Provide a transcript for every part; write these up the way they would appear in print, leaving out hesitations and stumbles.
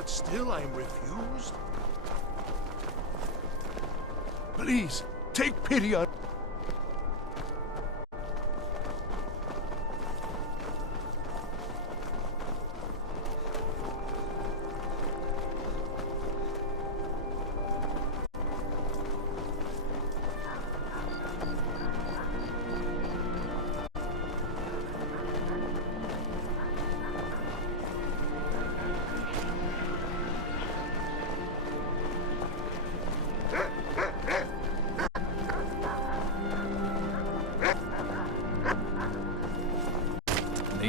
but still I'm refused. Please, take pity on...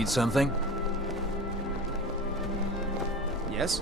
Need something? Yes?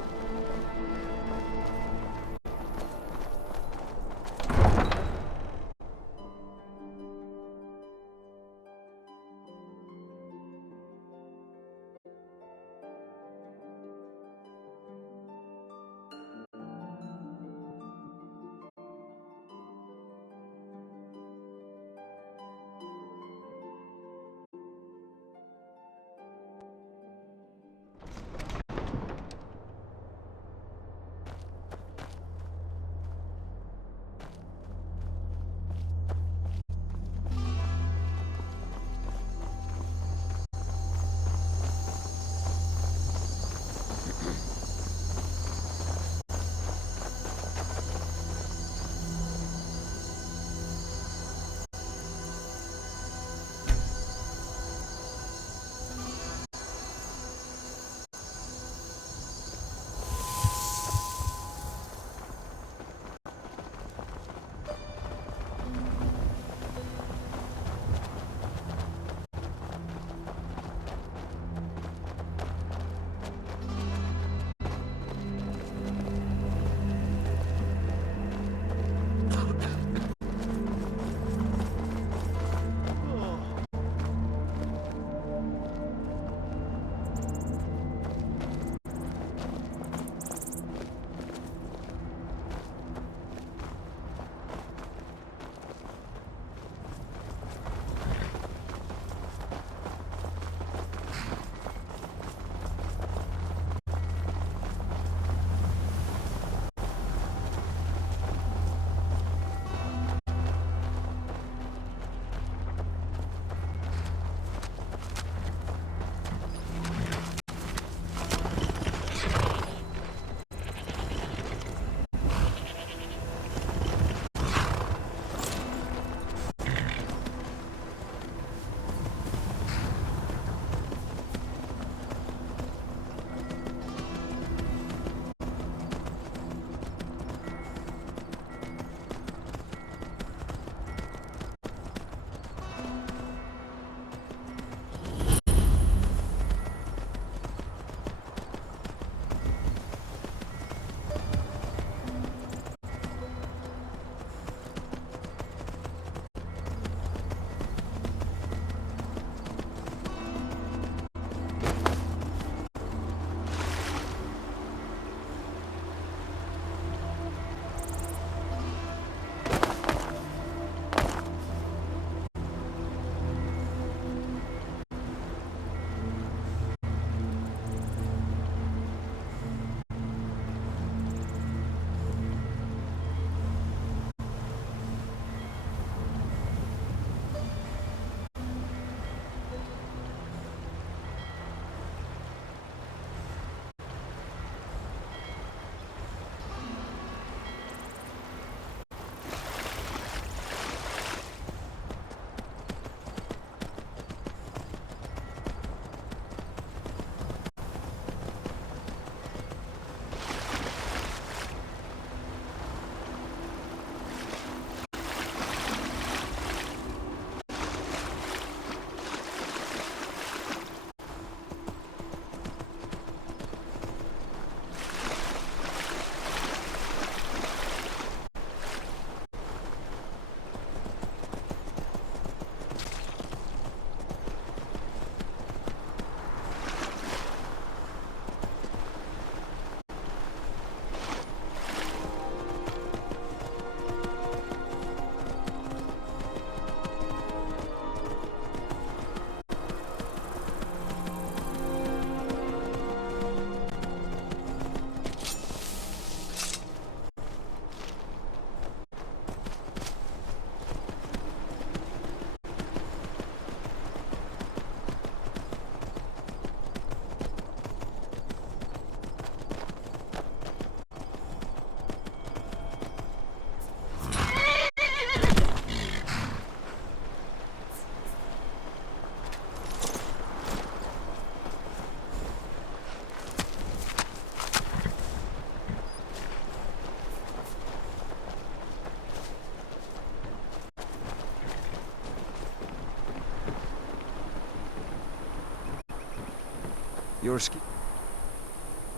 Your skin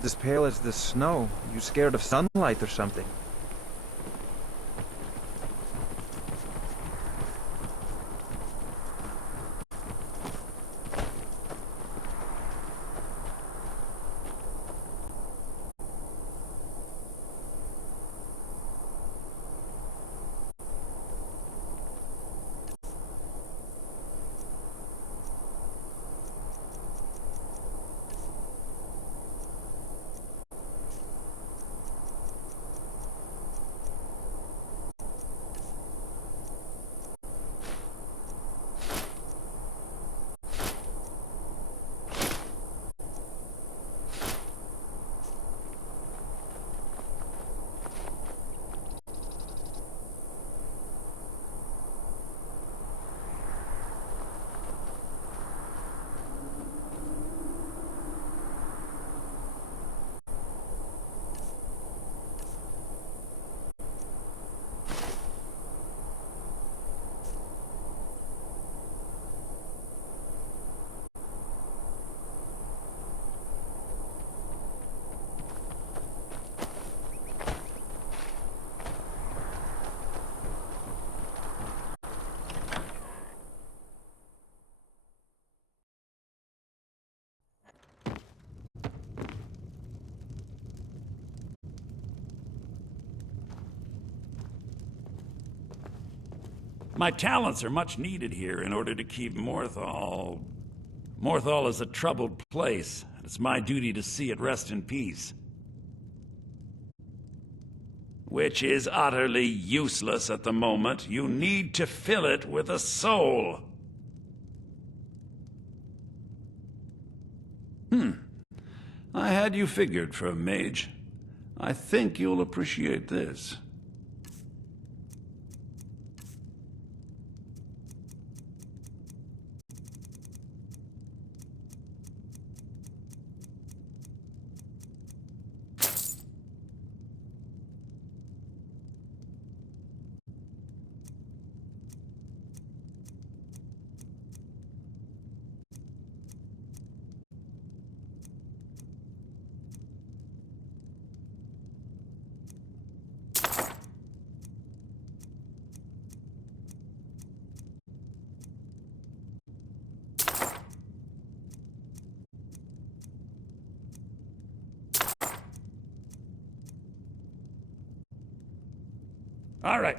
as pale as the snow. You scared of sunlight or something? My talents are much needed here in order to keep Morthal... Morthal is a troubled place, and it's my duty to see it rest in peace. Which is utterly useless at the moment. You need to fill it with a soul. I had you figured for a mage. I think you'll appreciate this. All right.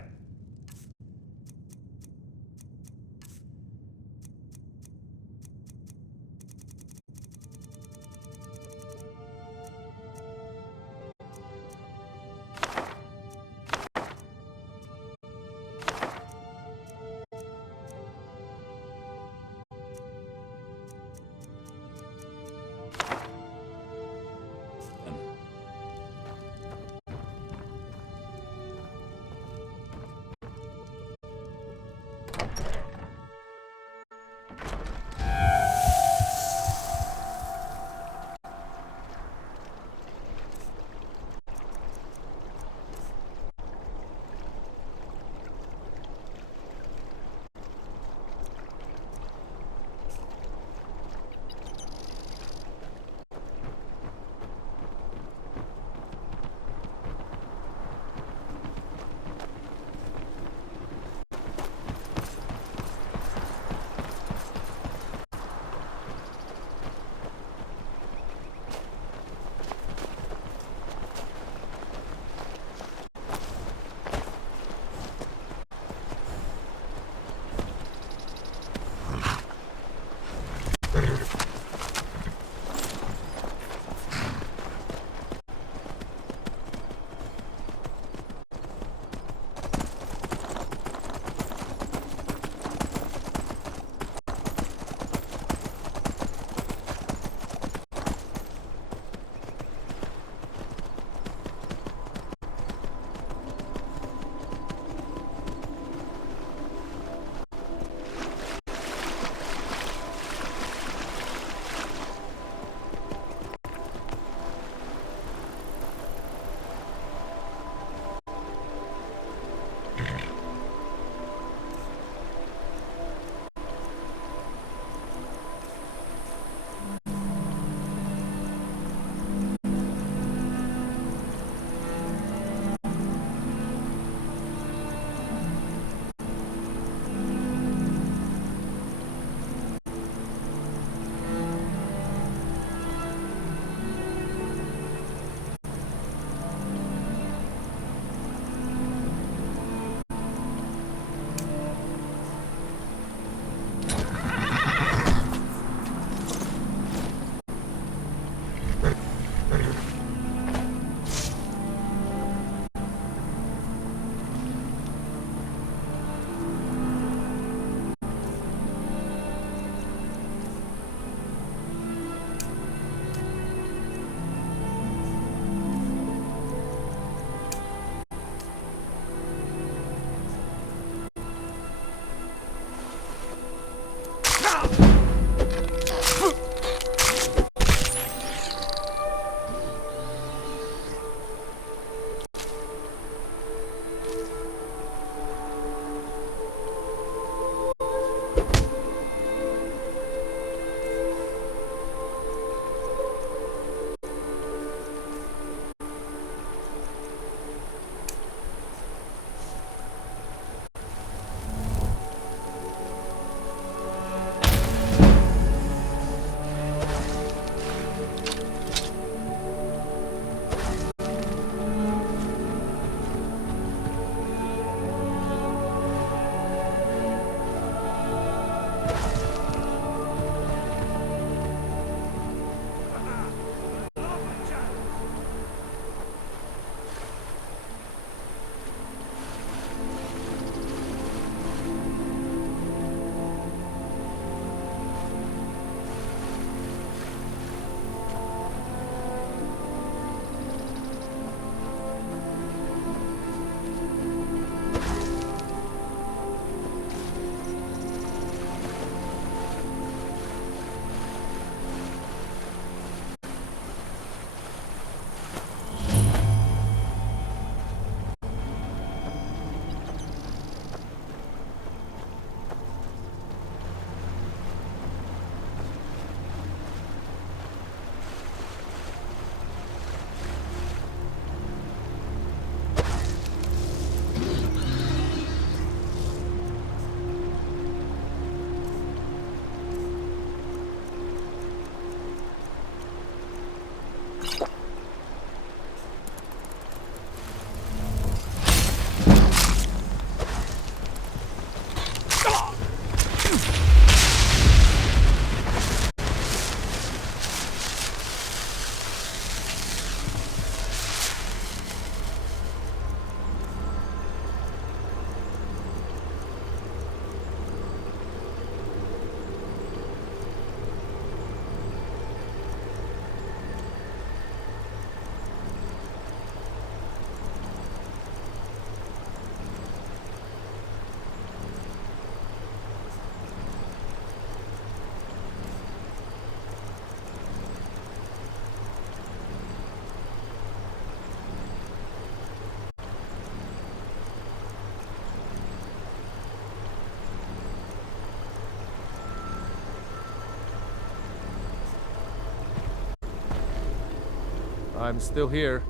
I'm still here.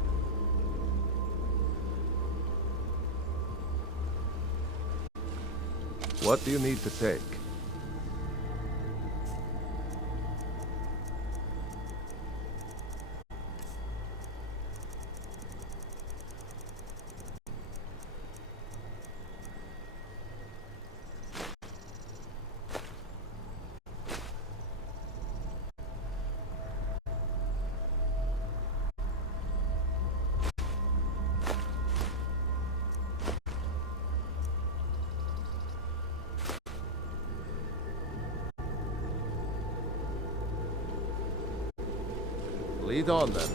What do you need to take? Lead on then.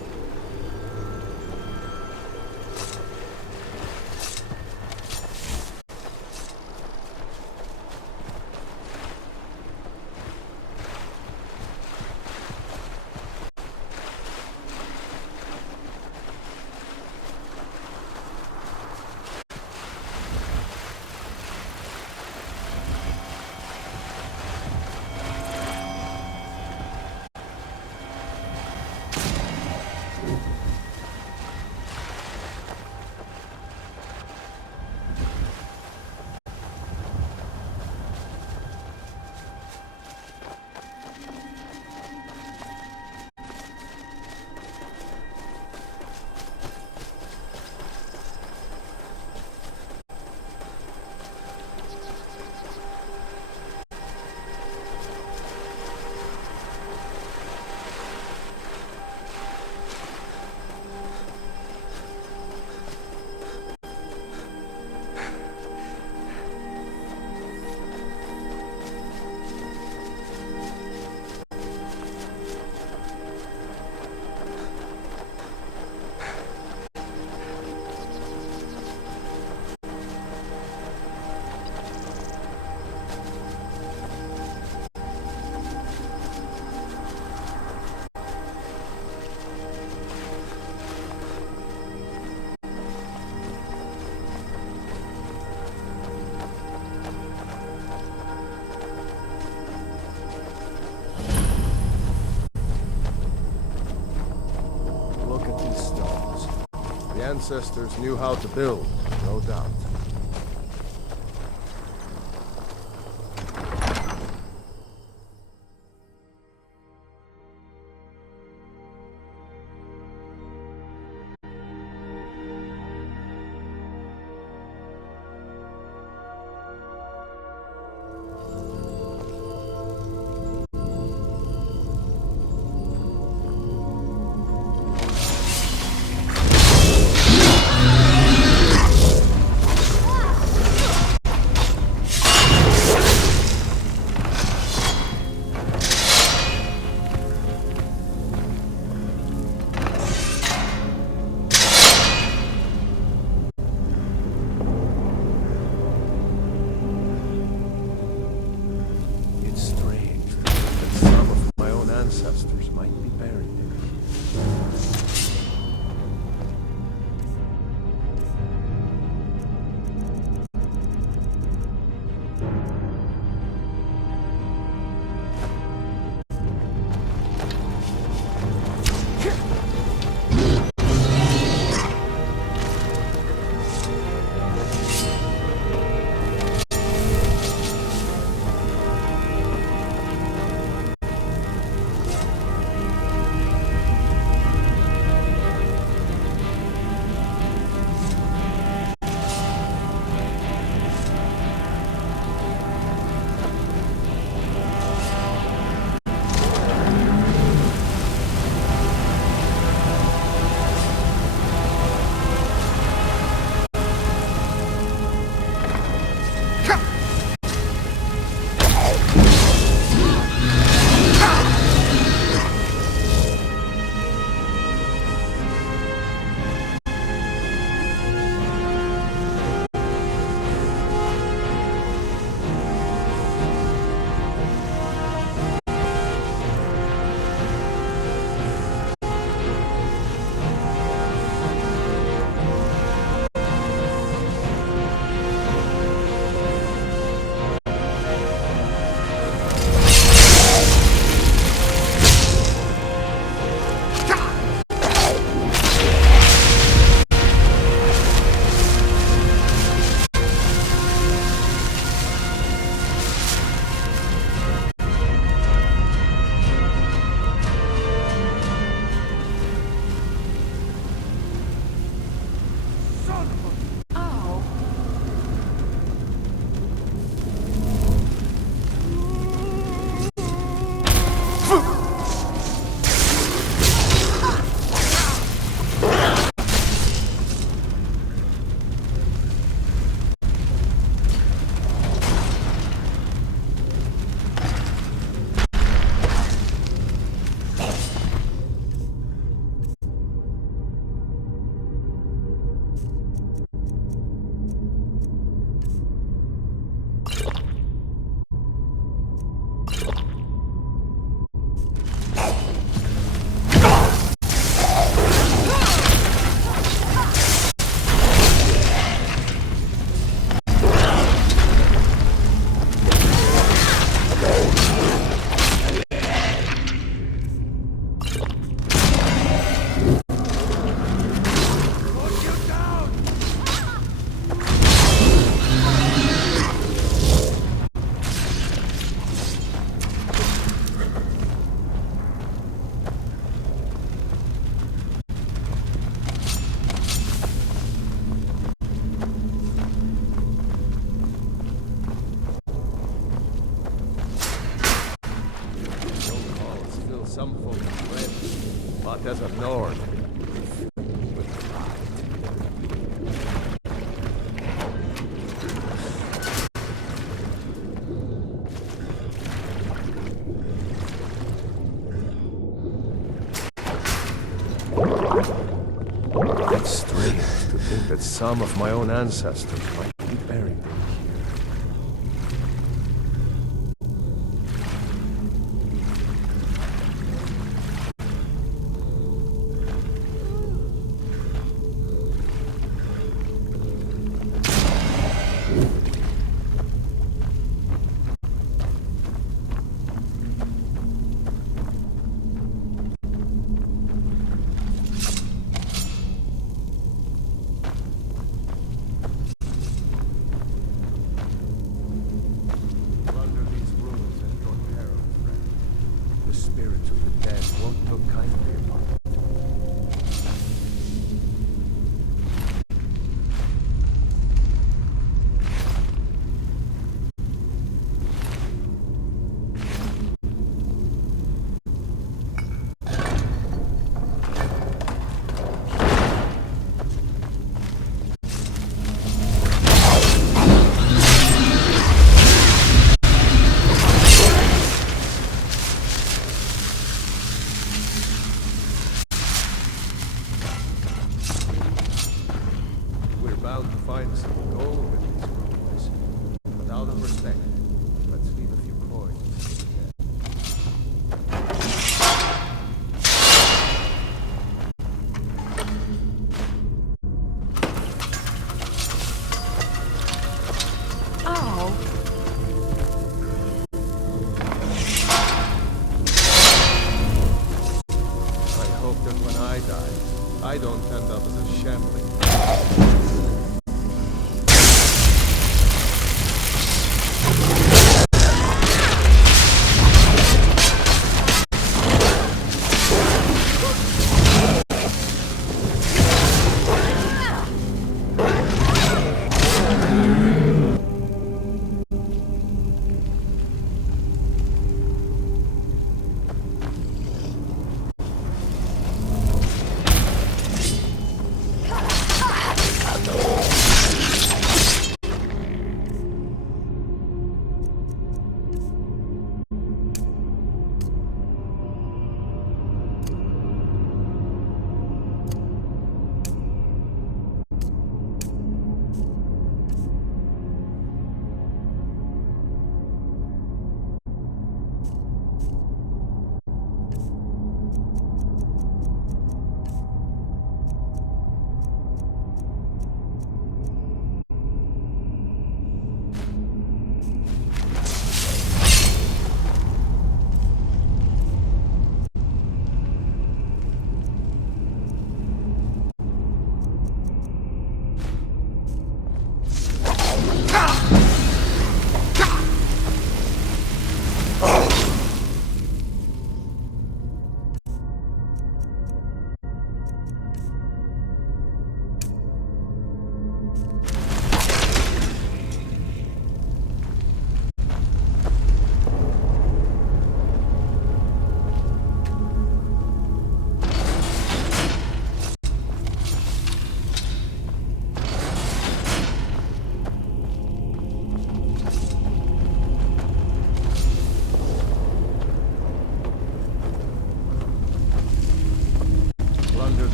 Ancestors knew how to build, no doubt. but as a Nord, with pride. It's strange to think that some of my own ancestors might be buried in here. Under these ruins at your peril, friend. The spirits of the dead won't look kindly upon you. We're bound to find some gold in these ruins. But out of respect, let's leave a few coins. Oh. I hope that when I die, I don't end up as a shambling.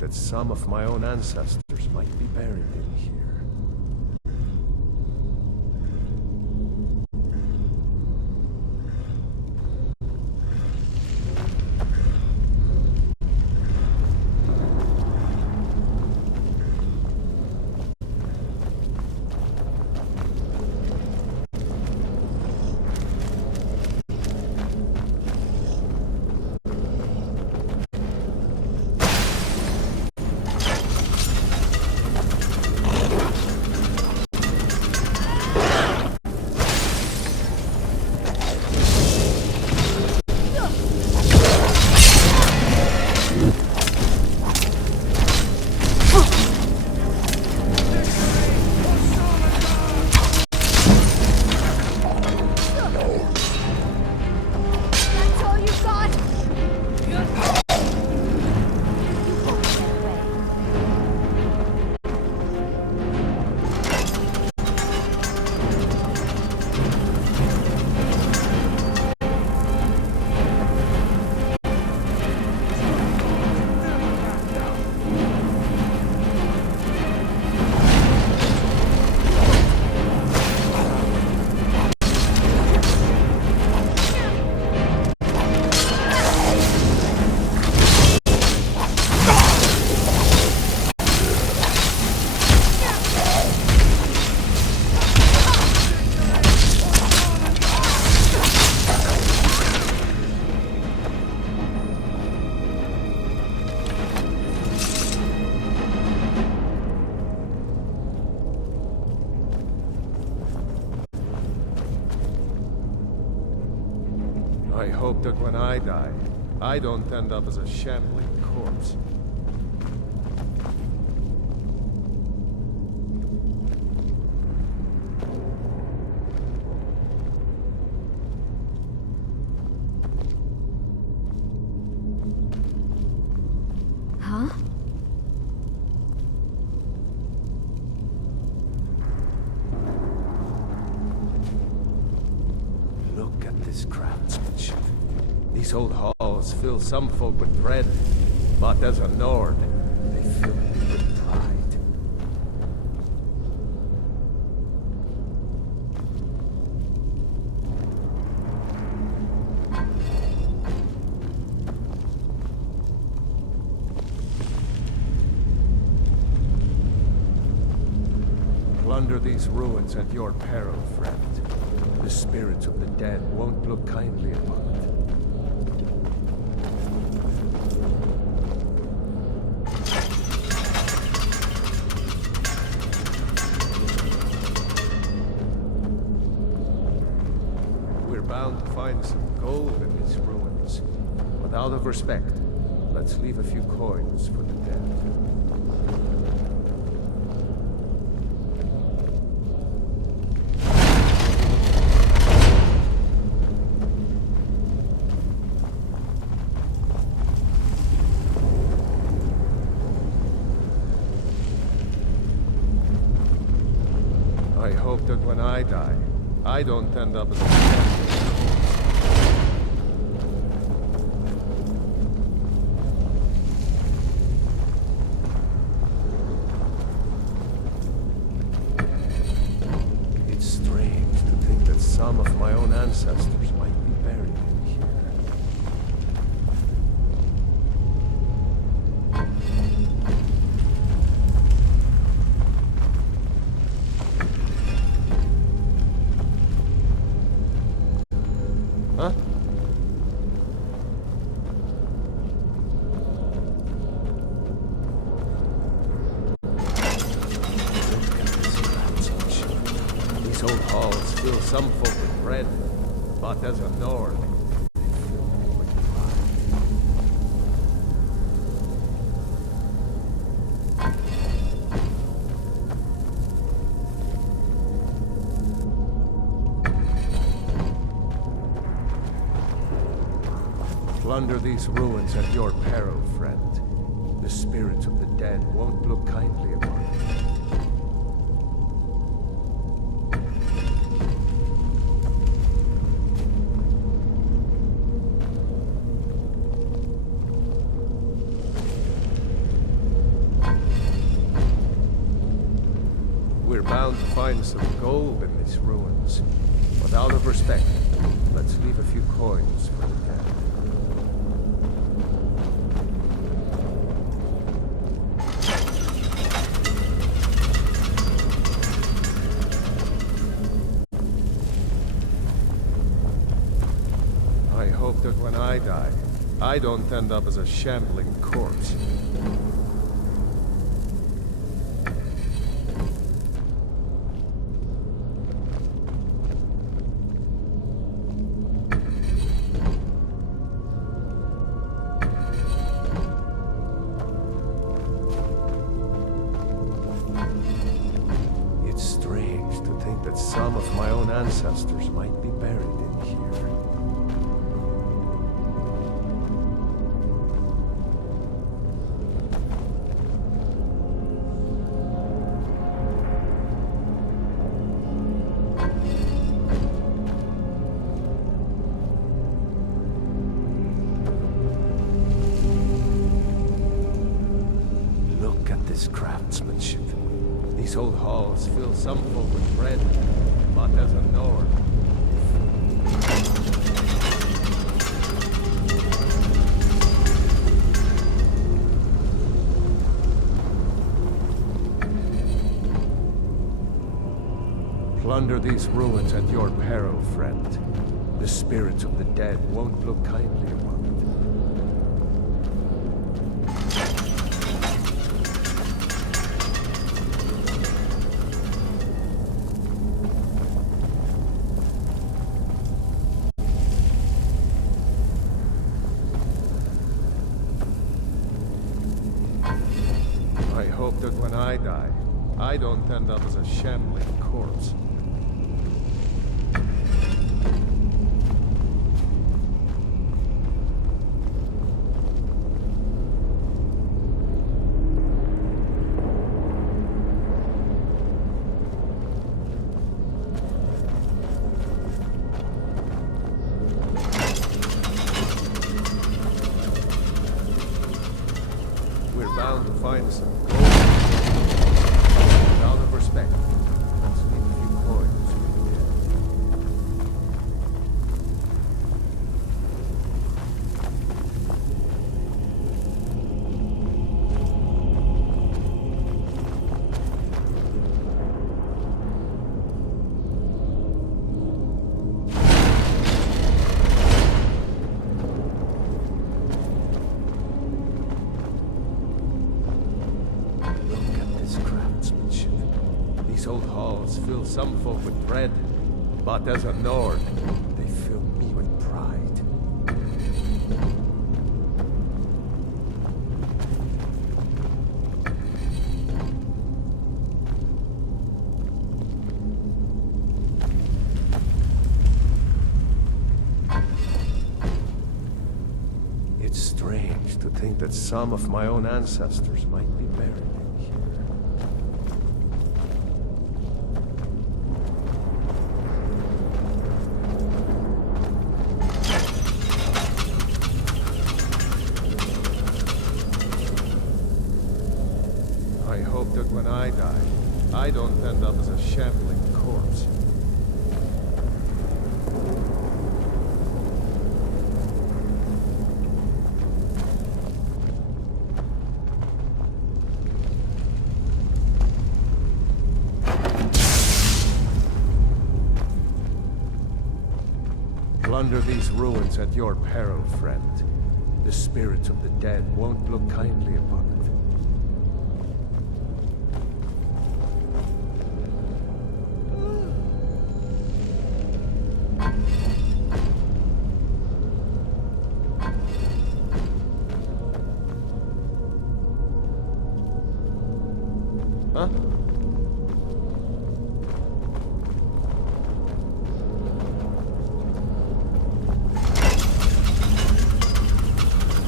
that some of my own ancestors might be buried in here. I hope that when I die, I don't end up as a shambling corpse. Huh? Look at this craftsmanship. These old halls fill some folk with dread, but as a Nord, they fill me with pride. Plunder these ruins at your peril, friend. The spirits of the dead won't look kindly upon it. We're bound to find some gold in these ruins. But out of respect, let's leave a few coins for the dead. I hope that when I die, I don't end up as a shambling corpse. It's strange to think that some of my own ancestors might be buried in here. Huh? These old halls fill some folk with dread, but as a Nord, they fill me with pride. Plunder these ruins at your peril, friend. The spirits of the dead won't look kindly upon it. bound to find some gold in these ruins. But out of respect, let's leave a few coins for the dead. I hope that when I die, I don't end up as a shambling corpse. It's strange to think that some of my own ancestors might be buried in here. Look at this craftsmanship. These old halls fill some folk with dread, but as a Nord. Plunder these ruins at your peril, friend. The spirits of the dead won't look kindly upon it. I hope that when I die, I don't end up as a shambling corpse. We're bound to find some gold. Out of respect, let's leave a few coins for the dead. Look at this craftsmanship. These old halls fill some folk with dread, but as a Nord, they fill me with pride. It's strange to think that some of my own ancestors might be buried in here. I hope that when I die, I don't end up as a shambling corpse. Plunder these ruins at your peril, friend. The spirits of the dead won't look kindly upon it. Huh?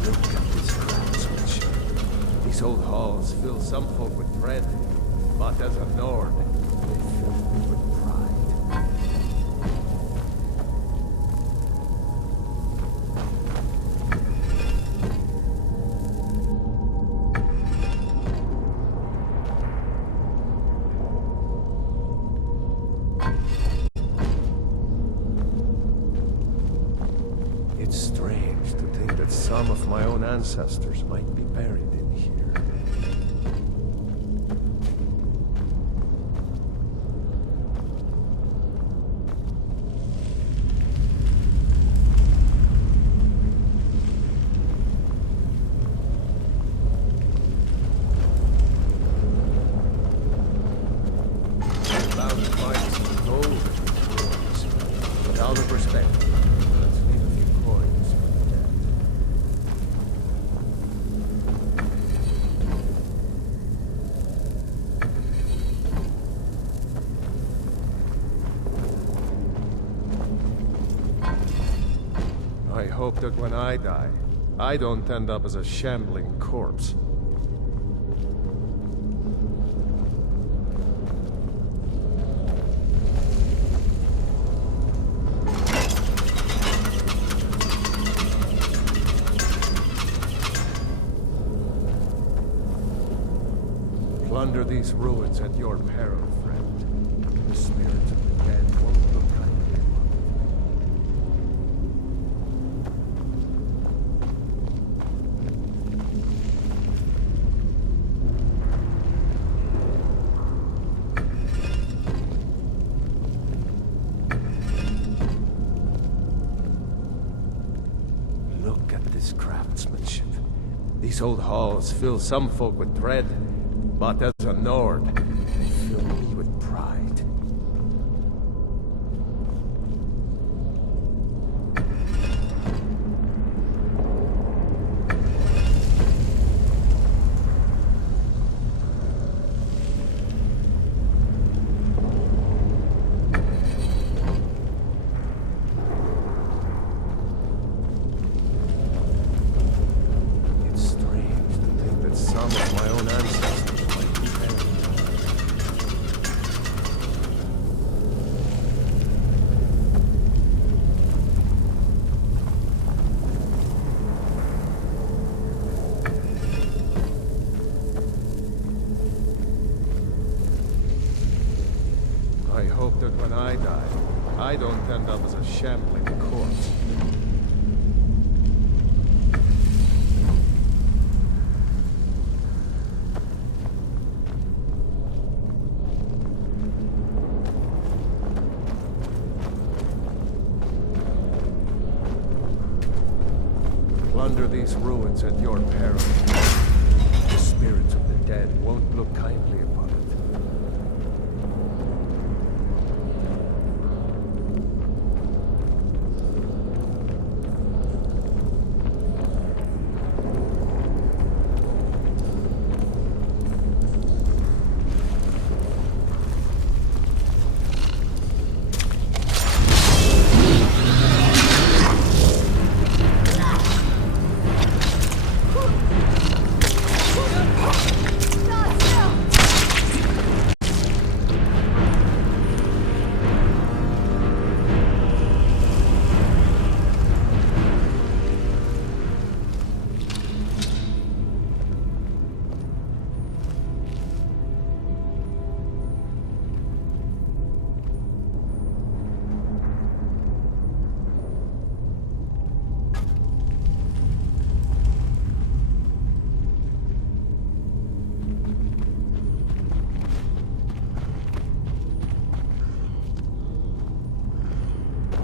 Look at this craftsmanship. These old halls fill some folk with dread, but as a Nord, they fill me with pride. It's strange to think that some of my own ancestors might be buried in here. Bound to find some gold in these ruins. But out of respect, let's leave a few coins for the dead. I hope that when I die, I don't end up as a shambling corpse. Plunder these ruins at your peril, friend. The spirits of the dead won't look kindly upon it. Look at this craftsmanship. These old halls fill some folk with dread, but as a Nord, they fill me with pride. It's strange to think that some of my own ancestors might be buried. I hope that when I die, I don't end up as a shambling corpse. Plunder these ruins at your peril. The spirits of the dead won't look kindly upon it.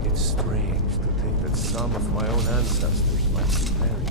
It's strange to think that some of my own ancestors might be buried.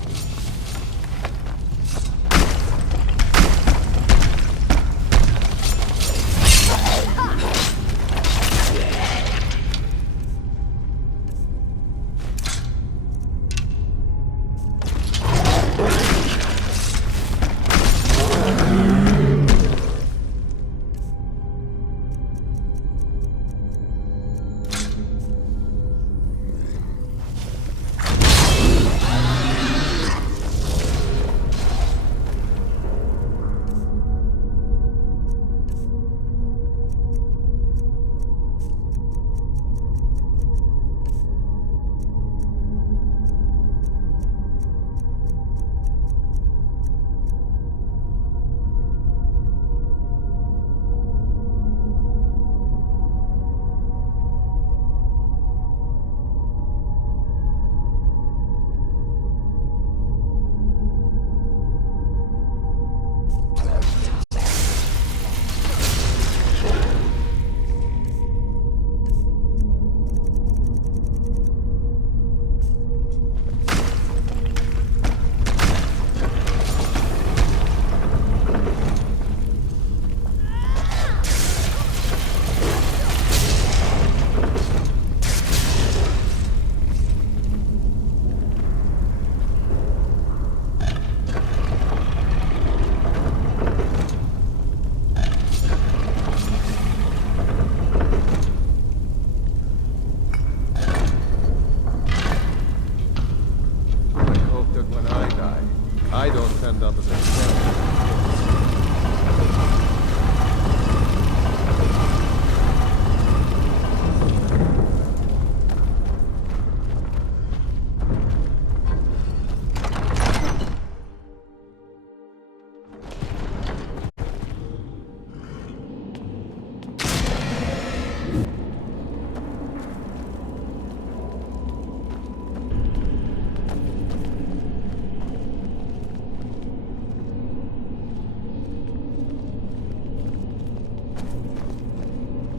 end up as a shell.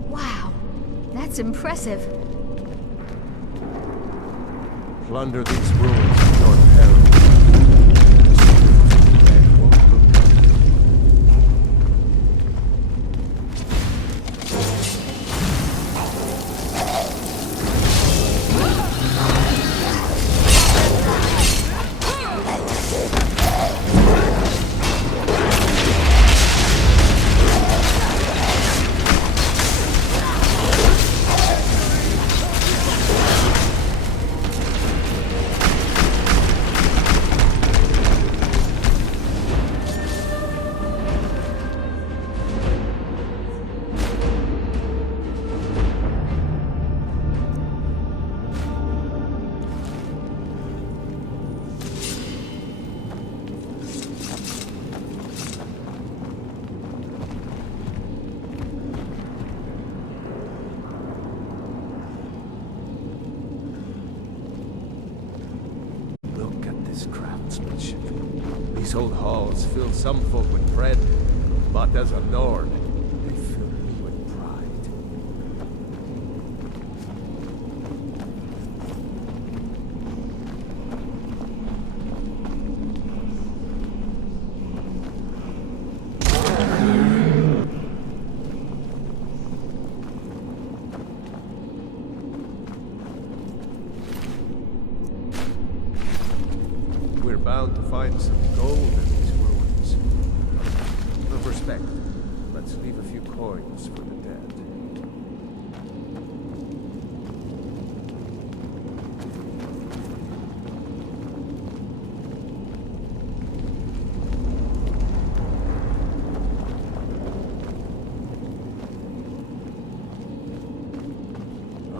Wow, that's impressive. Plunder these ruins at your peril. The spirits of the dead won't look at you. Look at this craftsmanship. These old halls fill some folk with dread, but as a Nord, they fill me with pride. We're bound to find some gold in these ruins. Of respect, let's leave a few coins for the dead.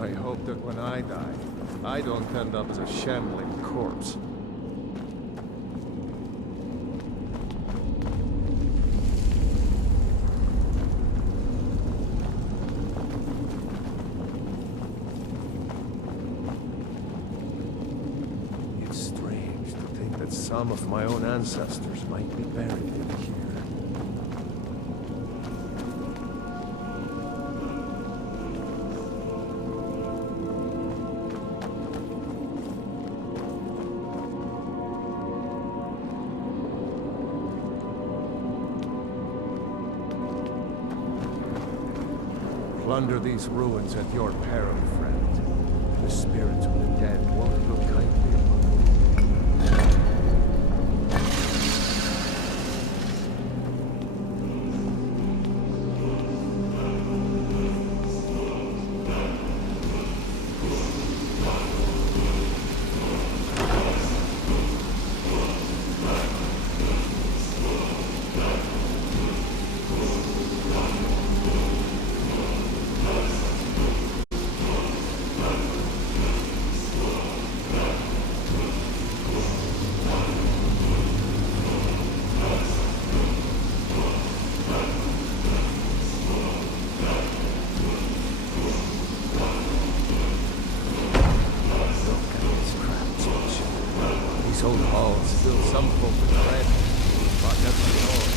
I hope that when I die, I don't end up as a shambling corpse. It's strange to think that some of my own ancestors might be buried in here. Plunder these ruins at your peril, friend. The spirits of the dead won't look kindly upon you. These old halls fill some folk with dread, but never more.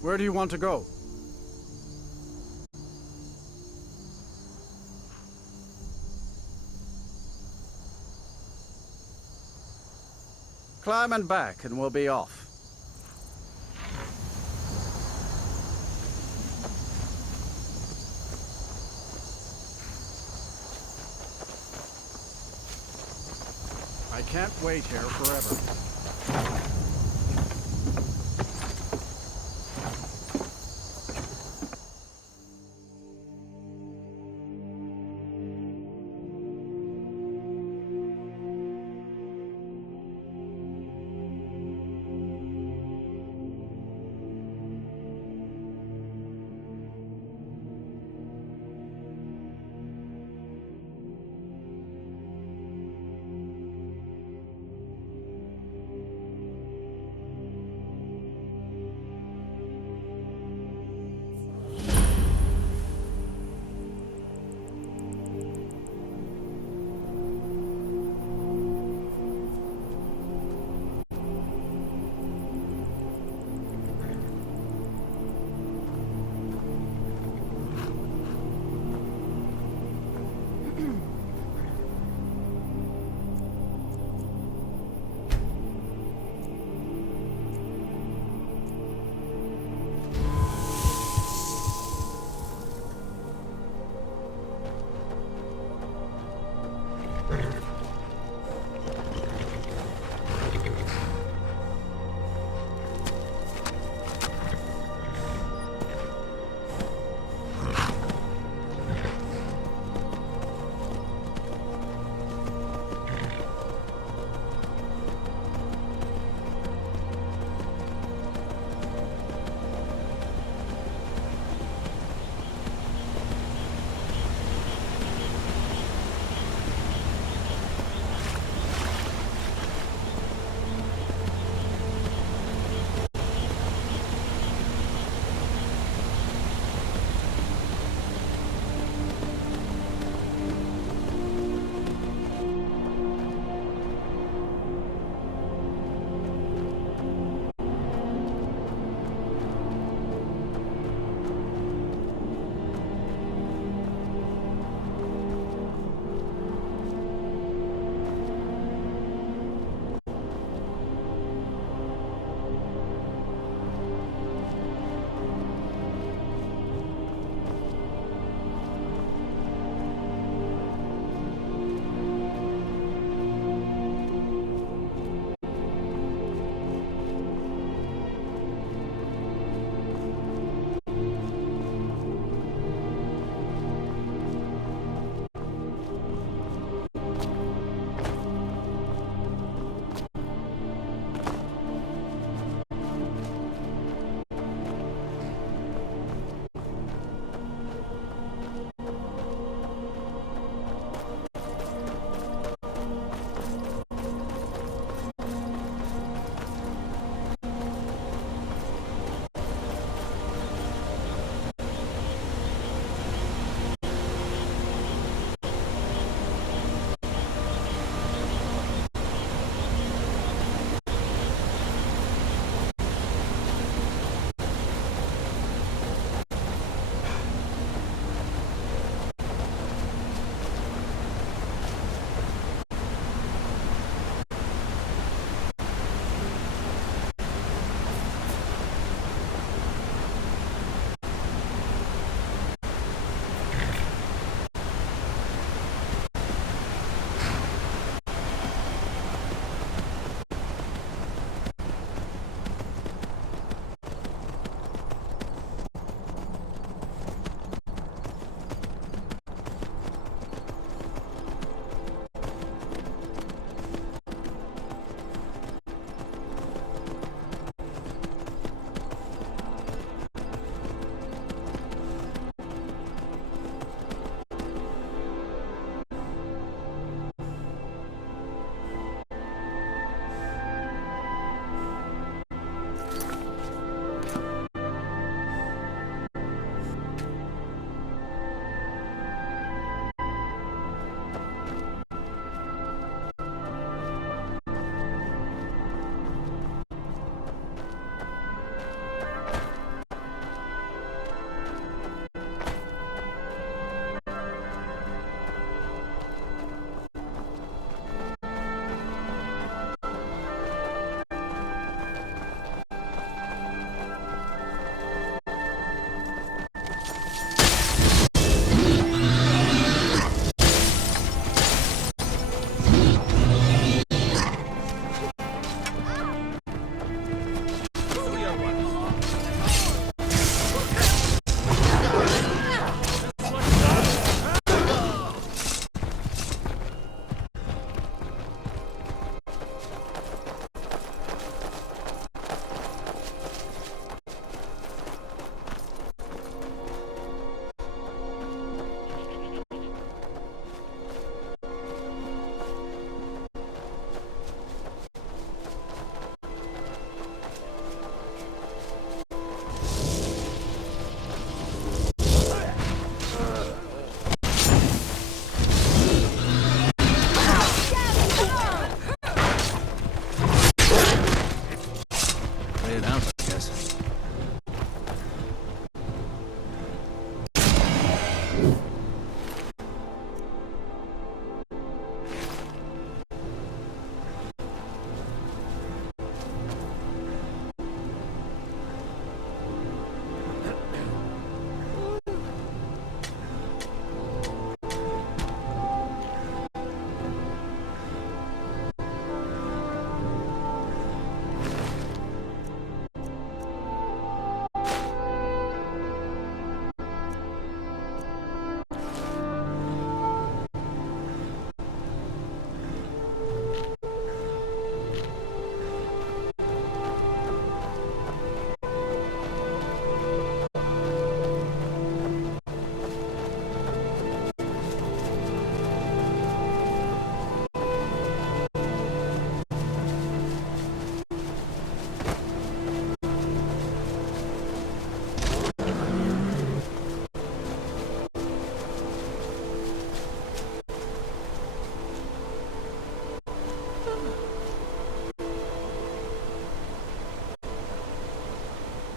Where do you want to go? Climb and back, and we'll be off. I can't wait here forever.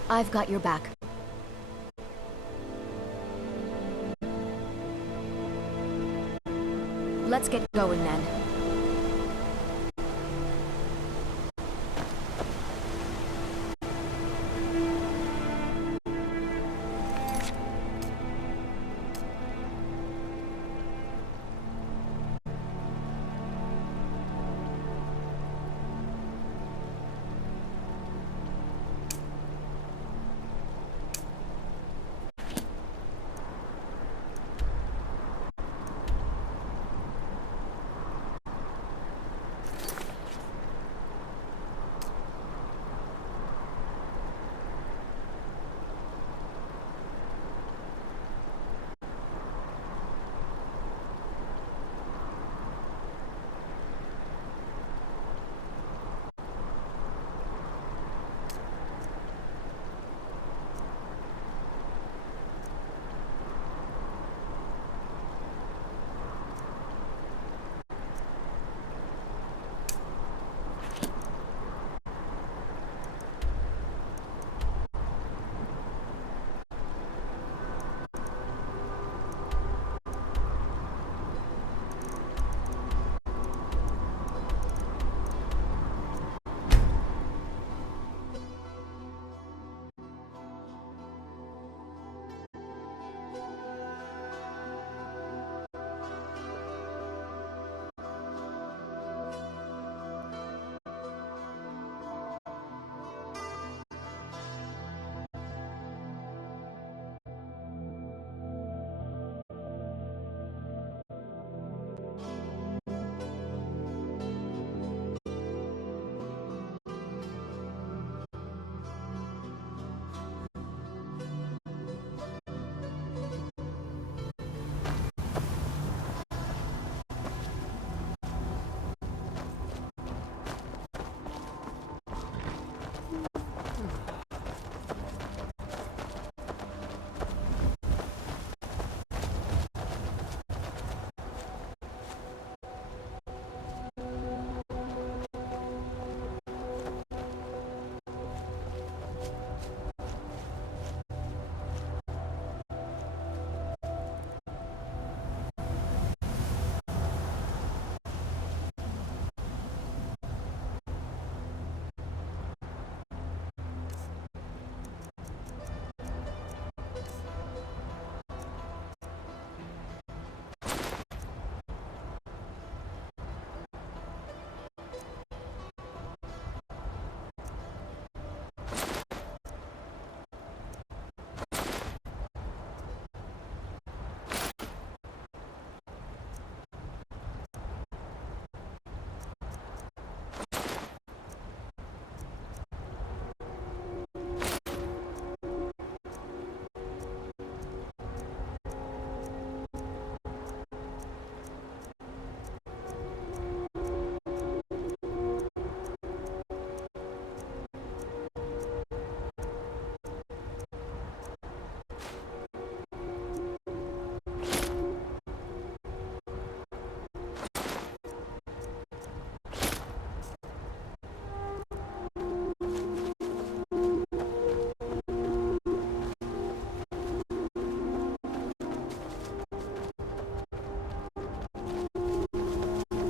I've got your back. Let's get going then.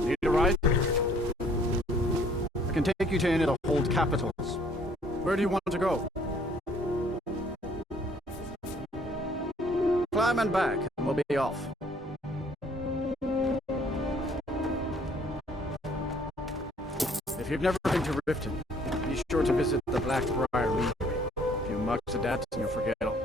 Need a ride? I can take you to any of the hold capitals. Where do you want to go? Climb and back, and we'll be off. If you've never been to Riften, be sure to visit the Blackbriar Meadery. A few mugs of that and you'll forget all.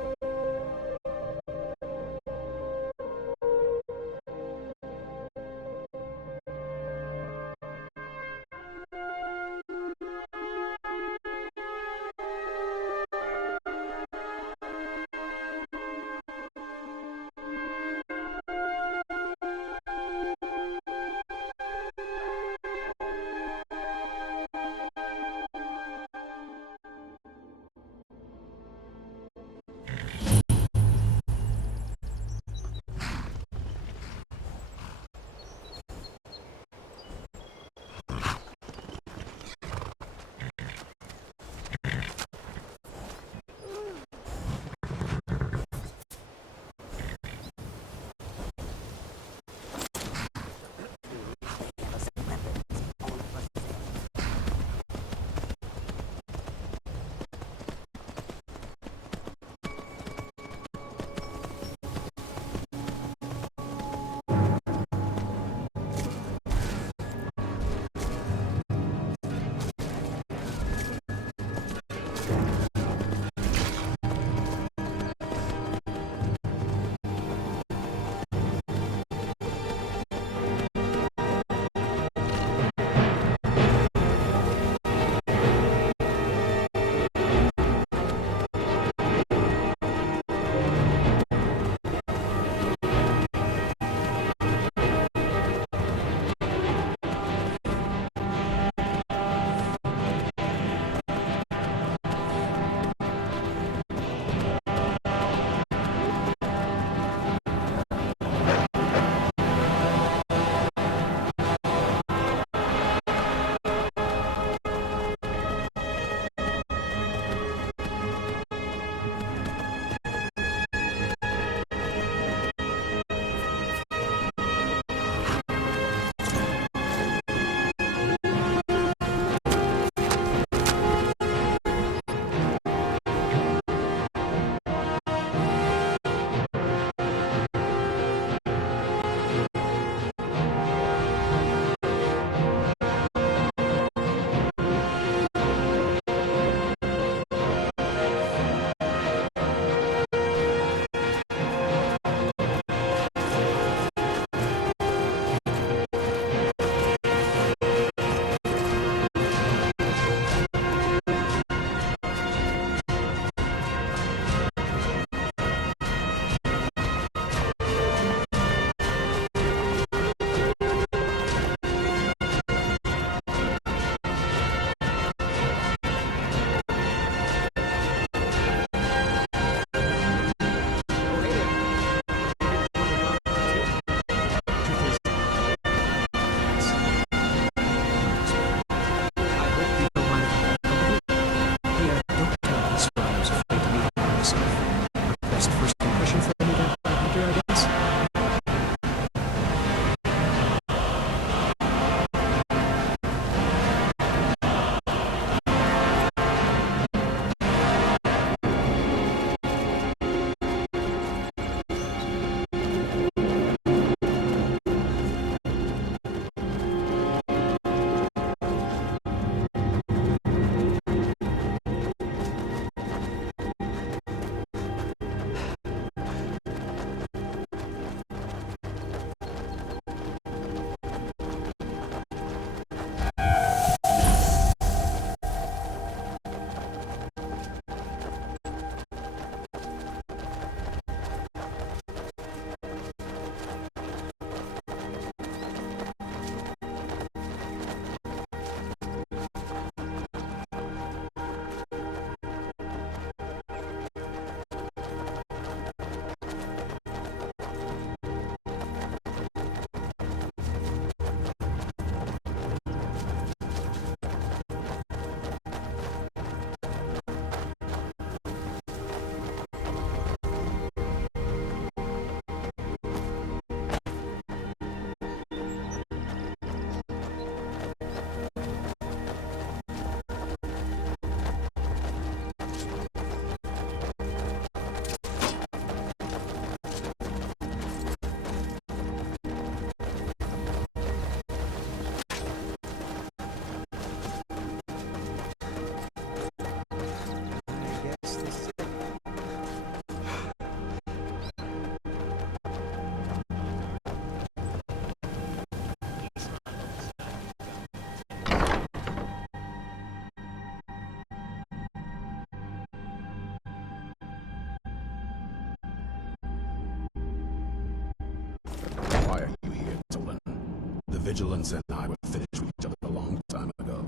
Vigilance and I were finished with each other a long time ago.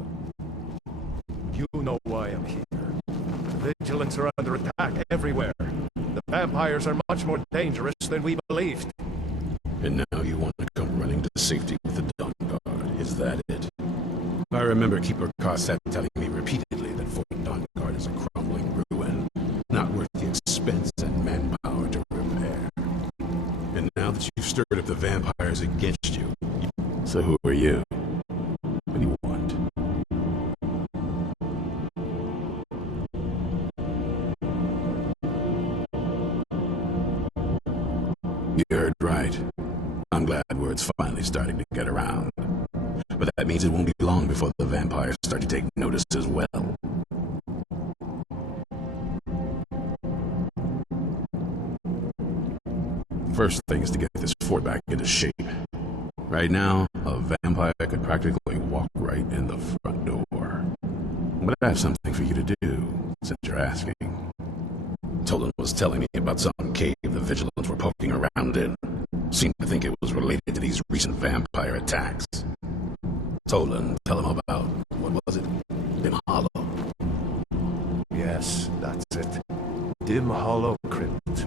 You know why I'm here. The Vigilants are under attack everywhere. The vampires are much more dangerous than we believed. And now you want to come running to safety with the Dawn Guard. Is that it? I remember Keeper Carset telling me repeatedly that Fort Dawn Guard is a crumbling ruin, not worth the expense and manpower to repair. And now that you've stirred up the vampires against you, so who are you? What do you want? You heard right. I'm glad word's finally starting to get around. But that means it won't be long before the vampires start to take notice as well. First thing is to get this fort back into shape. Right now, a vampire could practically walk right in the front door. But I have something for you to do, since you're asking. Tolan was telling me about some cave the Vigilants were poking around in. Seemed to think it was related to these recent vampire attacks. Tolan, tell him about, what was it? Dim Hollow. Yes, that's it. Dim Hollow Crypt.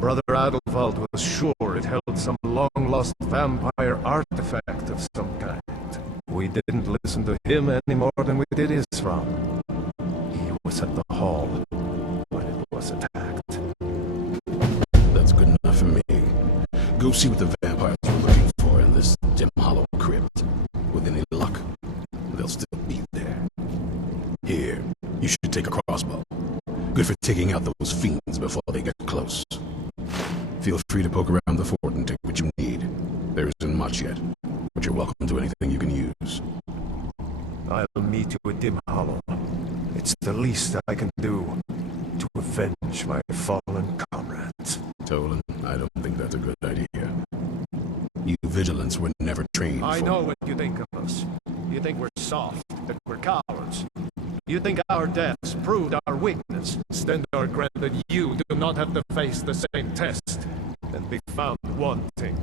Brother Adalvald was sure it held some long-lost vampire artifact of some kind. We didn't listen to him any more than we did Isram. He was at the hall when it was attacked. That's good enough for me. Go see what the vampires were looking for in this Dim Hollow Crypt. With any luck, they'll still be there. Here, you should take a crossbow. Good for taking out those fiends before they get close. Feel free to poke around the fort and take what you need. There isn't much yet, but you're welcome to anything you can use. I'll meet you at Dim Hollow. It's the least I can do to avenge my fallen comrades. Tolan, I don't think that's a good idea. You Vigilants were never trained I for... know what you think of us. You think we're soft, that we're cowards. You think our deaths proved our weakness. Stand our ground that you do not have to face the same test and be found wanting.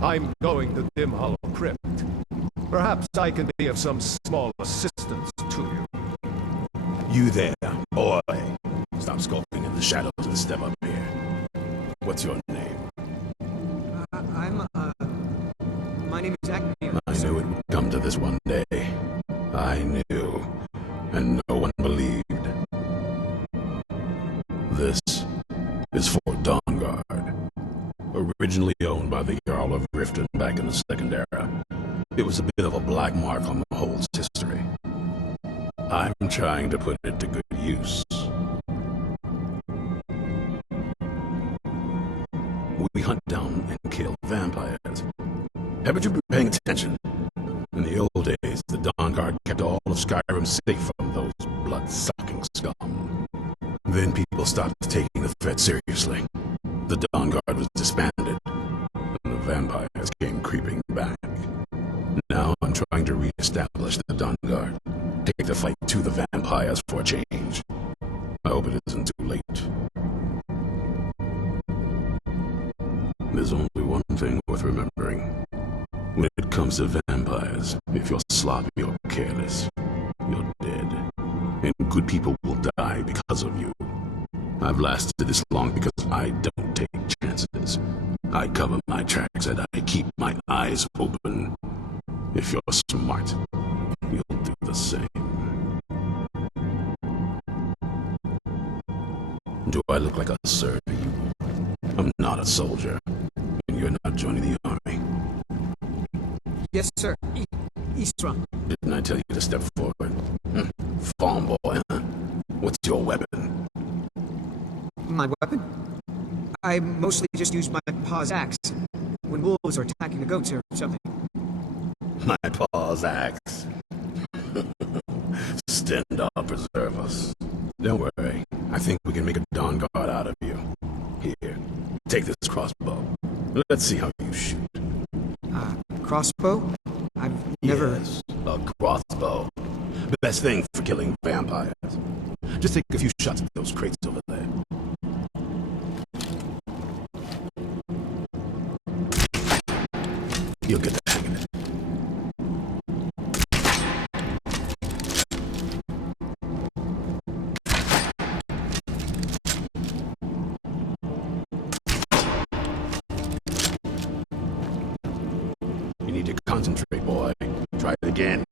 I'm going to Dim Hollow Crypt. Perhaps I can be of some small assistance to you. You there, boy. Stop skulking in the shadows and step up here. What's your name? My name is Agnew. I knew it would come to this one day. I knew, and no one believed. This is Fort Dawn Guard. Originally owned by the Jarl of Riften back in the Second Era, it was a bit of a black mark on the Hold's history. I'm trying to put it to good use. We hunt down and kill vampires. Haven't you been paying attention? In the old days, the Dawn Guard kept all of Skyrim safe from those blood-sucking scum. Then people stopped taking the threat seriously. The Dawn Guard was disbanded, and the vampires came creeping back. Now I'm trying to re-establish the Dawn Guard. Take the fight to the vampires for a change. I hope it isn't too late. There's only one thing worth remembering. When it comes to vampires, if you're sloppy or careless, you're dead. And good people will die because of you. I've lasted this long because I don't take chances. I cover my tracks and I keep my eyes open. If you're smart, you'll do the same. Do I look like a serf to you? I'm not a soldier, and you're not joining the army. Yes, sir. Isram. Didn't I tell you to step forward? Farm boy, huh? What's your weapon? My weapon? I mostly just use my paw's axe when wolves are attacking the goats or something. My paw's axe. Stendarr preserve us. Don't worry. I think we can make a Dawn Guard out of you. Here, take this crossbow. Let's see how you shoot. Crossbow? I've never... Yes, a crossbow. Best thing for killing vampires. Just take a few shots at those crates over there. You'll get the hang of it. You need to concentrate, boy. Try it again.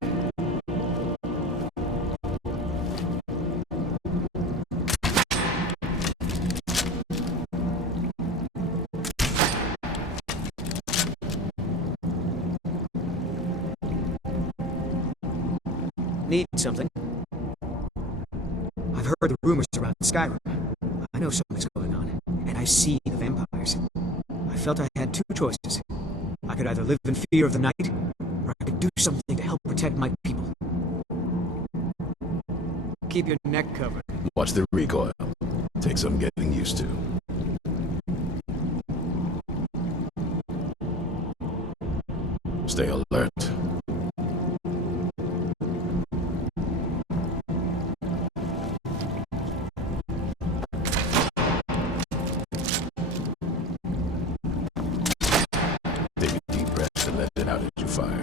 Need something? I've heard the rumors around Skyrim. I know something's going on, and I see the vampires. I felt I had two choices. I could either live in fear of the night, or I could do something to help protect my people. Keep your neck covered. Watch the recoil. Take some getting used to. Stay alert. Take a deep breath and let it out as you fire.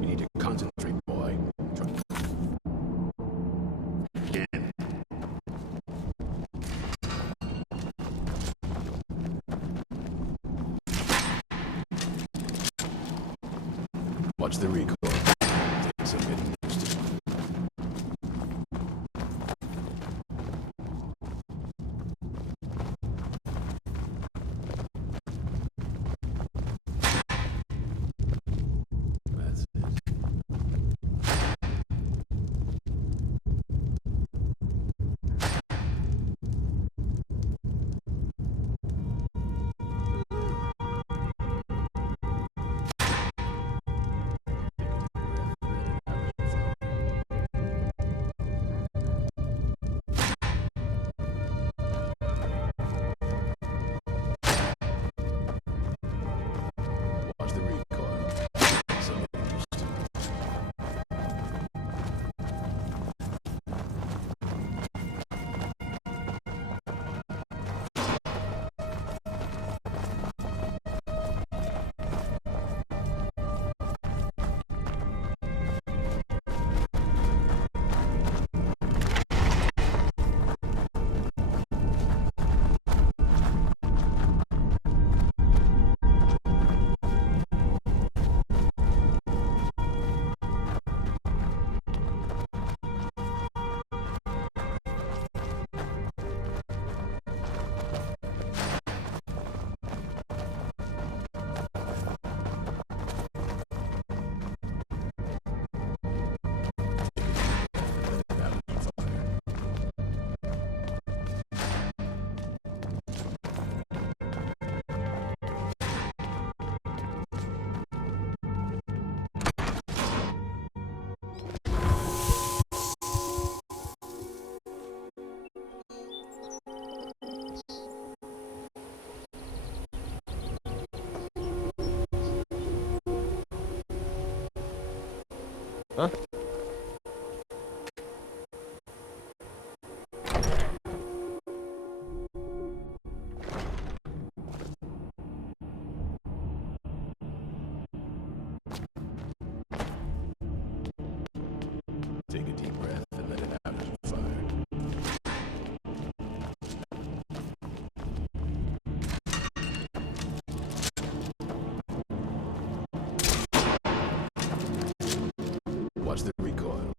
You need to concentrate, boy. Try. Again. Watch the recoil. Take some getting used to. That's it. Watch the recoil. Some getting used to. Huh? Take a deep breath and let it out as you fire. Watch the recoil.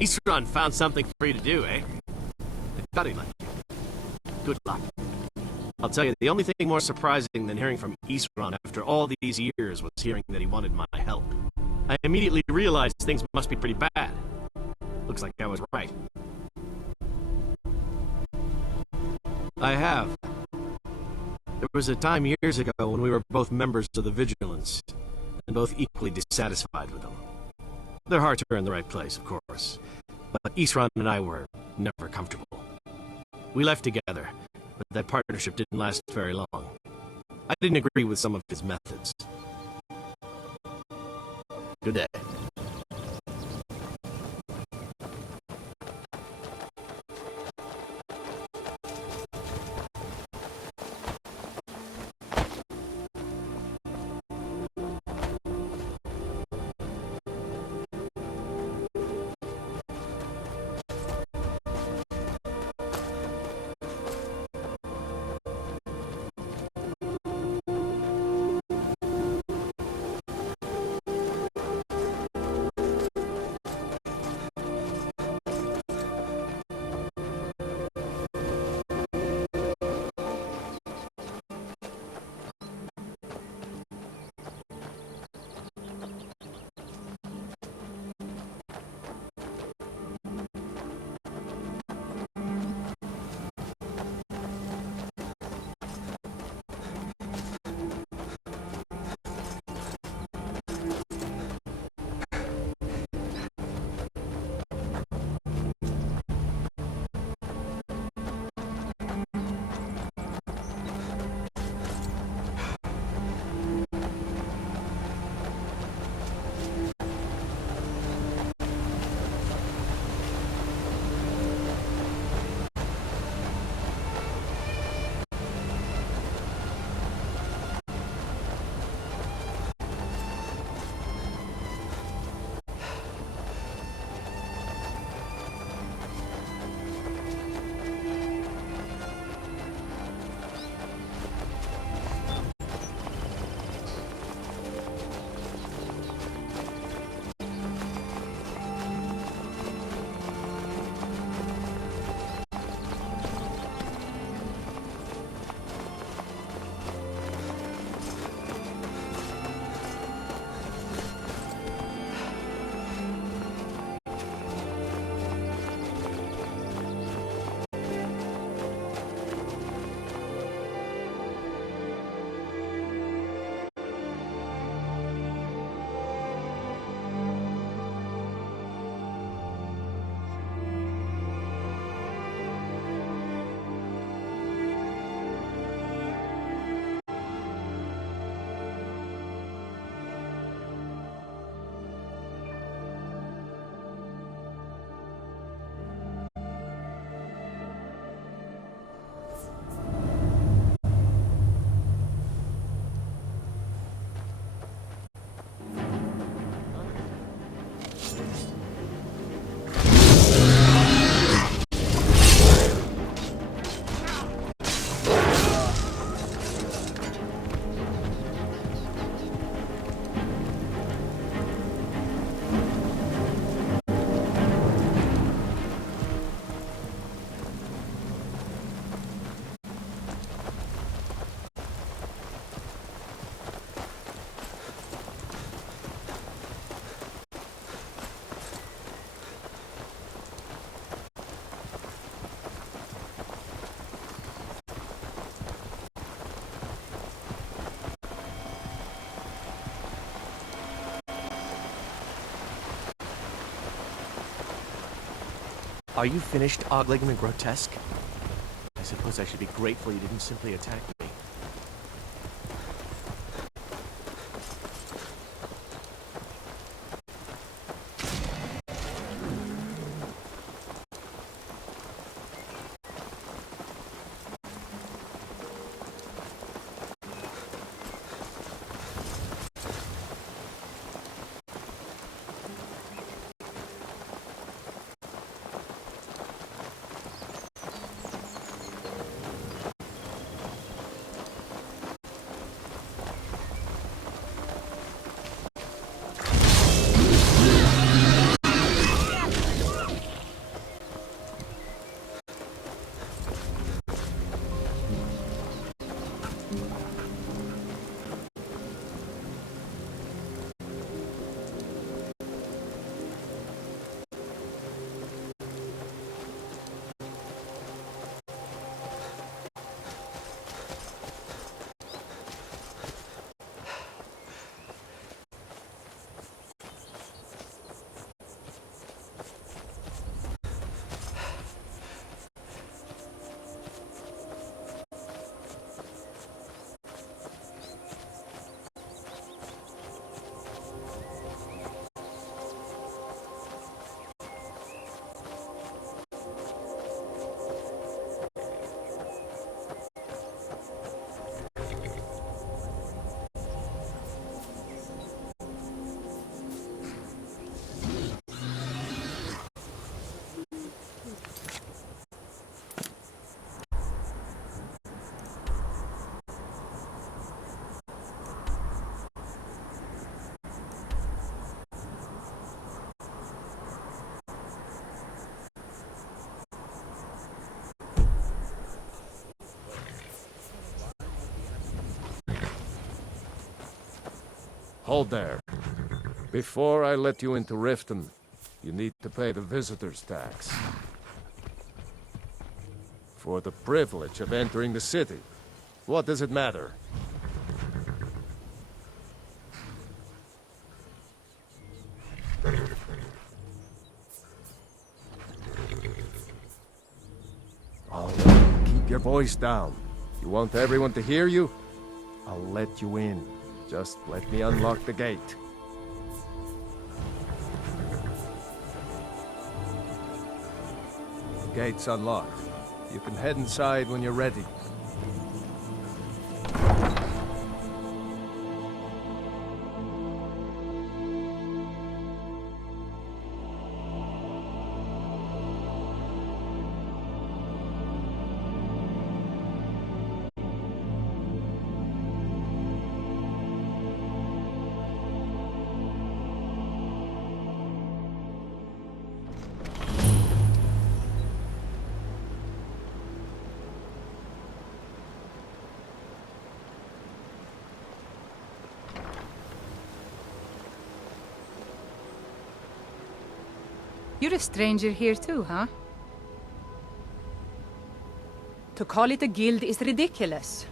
Eastron found something for you to do, eh? I thought he'd like you. Good luck. I'll tell you, the only thing more surprising than hearing from Eastron after all these years was hearing that he wanted my help. I immediately realized things must be pretty bad. Looks like I was right. I have. There was a time years ago when we were both members of the Vigilance. and both equally dissatisfied with them. Their hearts are in the right place, of course, but Isran and I were never comfortable. We left together, but that partnership didn't last very long. I didn't agree with some of his methods. Good day. Are you finished ogling the grotesque? I suppose I should be grateful you didn't simply attack me. Hold there. Before I let you into Riften, you need to pay the visitor's tax. For the privilege of entering the city. What does it matter? Oh, keep your voice down. You want everyone to hear you? I'll let you in. Just let me unlock the gate. The gate's unlocked. You can head inside when you're ready. You're a stranger here too, huh? To call it a guild is ridiculous.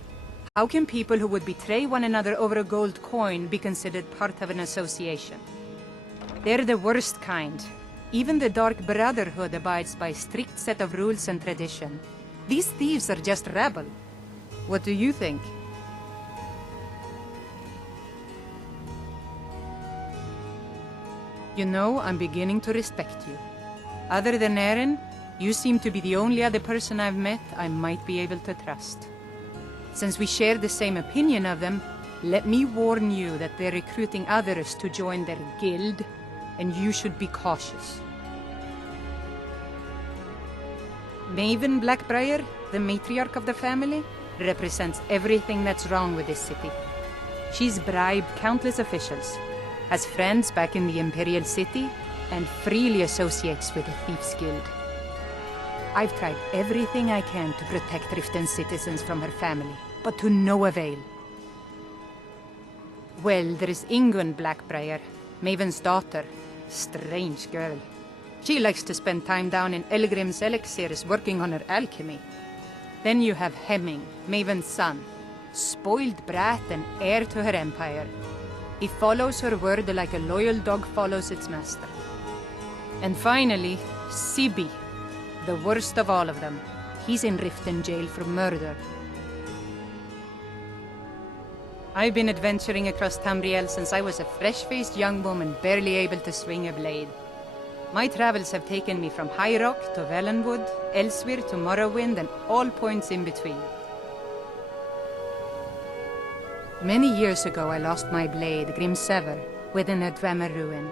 How can people who would betray one another over a gold coin be considered part of an association? They're the worst kind. Even the Dark Brotherhood abides by a strict set of rules and tradition. These thieves are just rabble. What do you think? You know, I'm beginning to respect you. Other than Eren, you seem to be the only other person I've met I might be able to trust. Since we share the same opinion of them, let me warn you that they're recruiting others to join their guild, and you should be cautious. Maven Blackbriar, the matriarch of the family, represents everything that's wrong with this city. She's bribed countless officials, has friends back in the Imperial City, and freely associates with the Thieves' Guild. I've tried everything I can to protect Riften's citizens from her family, but to no avail. Well, there is Ingun Blackbriar, Maven's daughter. Strange girl. She likes to spend time down in Elgrim's elixirs working on her alchemy. Then you have Hemming, Maven's son. Spoiled brat and heir to her empire. He follows her word like a loyal dog follows its master. And finally, Sibi, the worst of all of them. He's in Riften jail for murder. I've been adventuring across Tamriel since I was a fresh-faced young woman barely able to swing a blade. My travels have taken me from High Rock to Valenwood, elsewhere to Morrowind, and all points in between. Many years ago, I lost my blade, Grimsever, within a Dwemer ruin.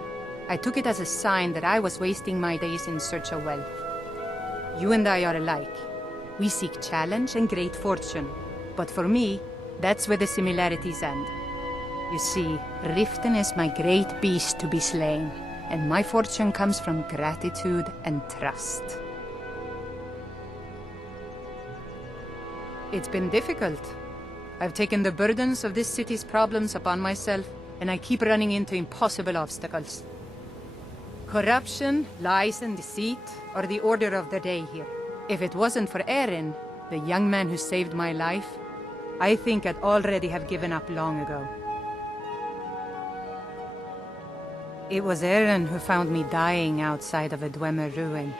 I took it as a sign that I was wasting my days in search of wealth. You and I are alike. We seek challenge and great fortune. But for me, that's where the similarities end. You see, Riften is my great beast to be slain, and my fortune comes from gratitude and trust. It's been difficult. I've taken the burdens of this city's problems upon myself, and I keep running into impossible obstacles. Corruption, lies and deceit are the order of the day here. If it wasn't for Eren, the young man who saved my life, I think I'd already have given up long ago. It was Eren who found me dying outside of a Dwemer ruin.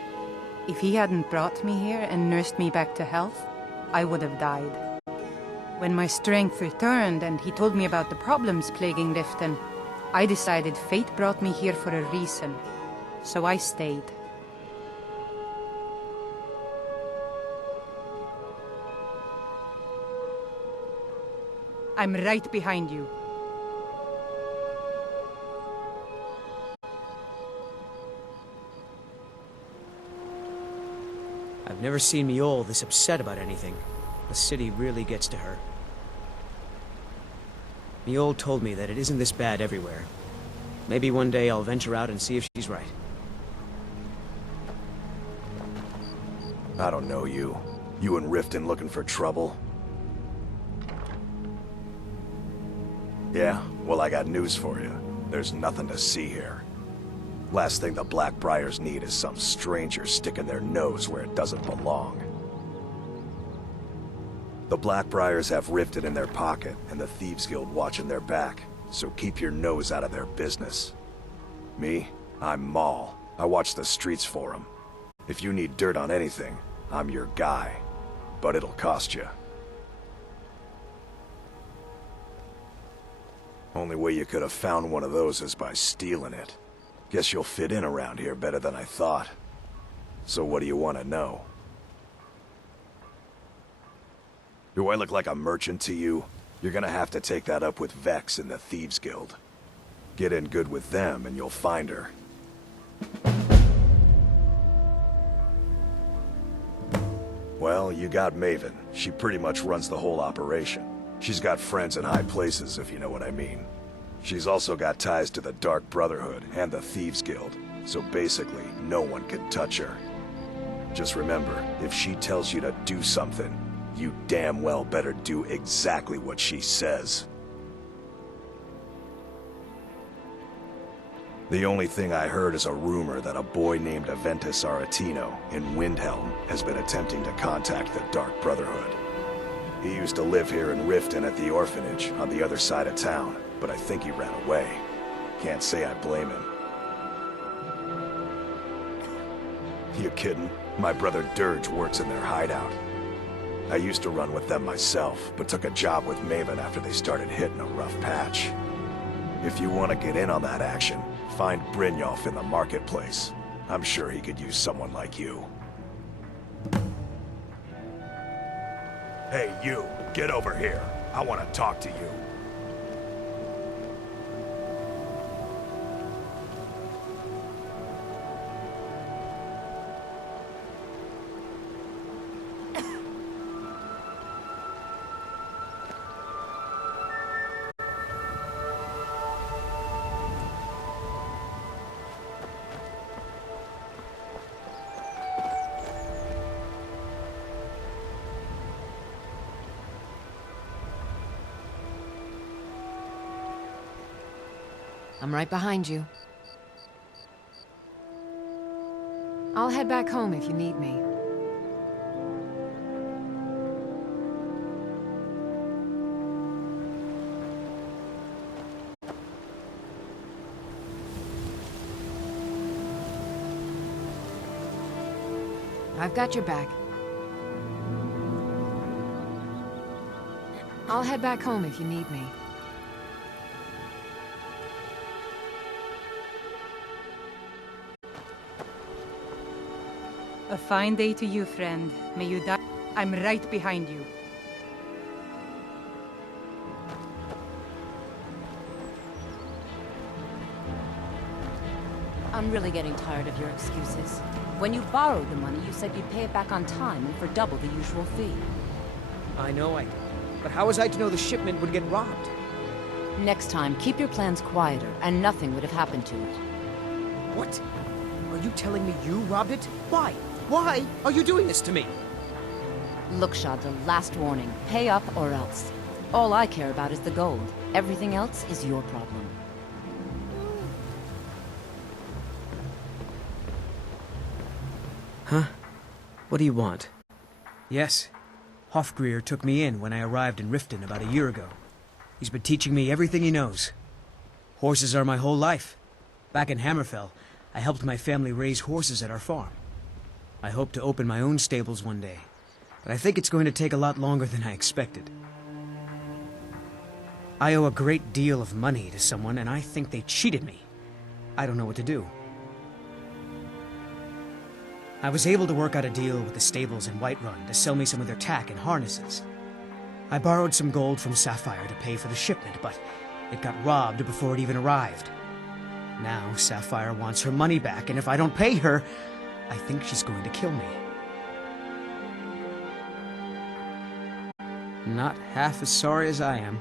If he hadn't brought me here and nursed me back to health, I would have died. When my strength returned and he told me about the problems plaguing Riften, I decided fate brought me here for a reason, so I stayed. I'm right behind you. I've never seen Miol this upset about anything. The city really gets to her. Miol told me that it isn't this bad everywhere. Maybe one day I'll venture out and see if she's right. I don't know you. You and Riften looking for trouble? Yeah? Well, I got news for you. There's nothing to see here. Last thing the Blackbriars need is some stranger sticking their nose where it doesn't belong. The Blackbriars have Riften in their pocket, and the Thieves Guild watching their back, so keep your nose out of their business. Me? I'm Maul. I watch the streets for them. If you need dirt on anything, I'm your guy. But it'll cost you. Only way you could have found one of those is by stealing it. Guess you'll fit in around here better than I thought. So what do you want to know? Do I look like a merchant to you? You're gonna have to take that up with Vex in the Thieves Guild. Get in good with them and you'll find her. Well, you got Maven. She pretty much runs the whole operation. She's got friends in high places, if you know what I mean. She's also got ties to the Dark Brotherhood and the Thieves Guild, so basically, no one can touch her. Just remember, if she tells you to do something, you damn well better do exactly what she says. The only thing I heard is a rumor that a boy named Aventus Aretino in Windhelm has been attempting to contact the Dark Brotherhood. He used to live here in Riften at the orphanage on the other side of town, but I think he ran away. Can't say I blame him. You kidding? My brother Dirge works in their hideout. I used to run with them myself, but took a job with Maven after they started hitting a rough patch. If you want to get in on that action, find Brynjolf in the marketplace. I'm sure he could use someone like you. Hey, you! Get over here! I want to talk to you. I'm right behind you. I'll head back home if you need me. I've got your back. I'll head back home if you need me. A fine day to you, friend. May you die. I'm right behind you. I'm really getting tired of your excuses. When you borrowed the money, you said you'd pay it back on time and for double the usual fee. I know I did. But how was I to know the shipment would get robbed? Next time, keep your plans quieter, and nothing would have happened to it. What? Are you telling me you robbed it? Why? Why are you doing this to me? Look, Shad, the last warning. Pay up or else. All I care about is the gold. Everything else is your problem. Huh? What do you want? Yes. Hofgrir took me in when I arrived in Riften about a year ago. He's been teaching me everything he knows. Horses are my whole life. Back in Hammerfell, I helped my family raise horses at our farm. I hope to open my own stables one day, but I think it's going to take a lot longer than I expected. I owe a great deal of money to someone, and I think they cheated me. I don't know what to do. I was able to work out a deal with the stables in Whiterun to sell me some of their tack and harnesses. I borrowed some gold from Sapphire to pay for the shipment, but it got robbed before it even arrived. Now Sapphire wants her money back, and if I don't pay her, I think she's going to kill me. Not half as sorry as I am.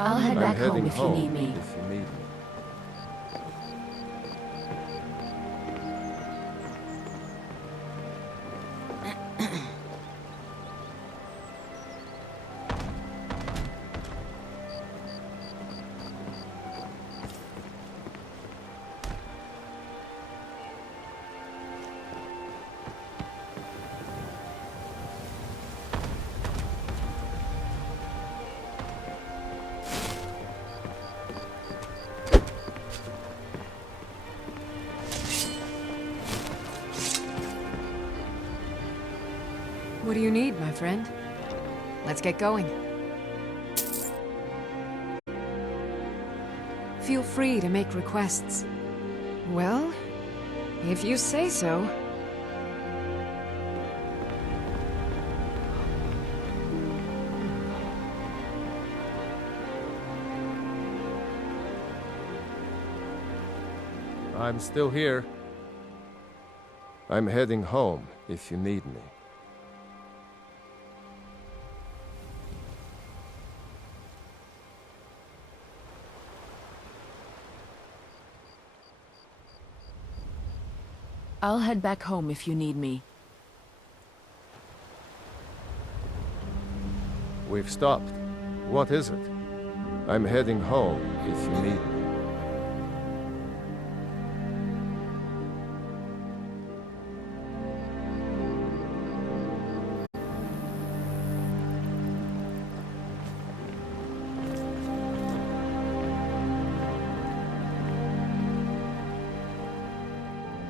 I'll head I'm back home heading if you home need me. if you need me. What do you need, my friend? Let's get going. Feel free to make requests. Well, if you say so. I'm still here. I'm heading home if you need me. I'll head back home if you need me. We've stopped. What is it? I'm heading home if you need me.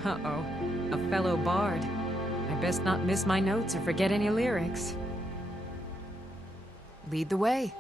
Uh-oh. A fellow bard. I best not miss my notes or forget any lyrics. Lead the way.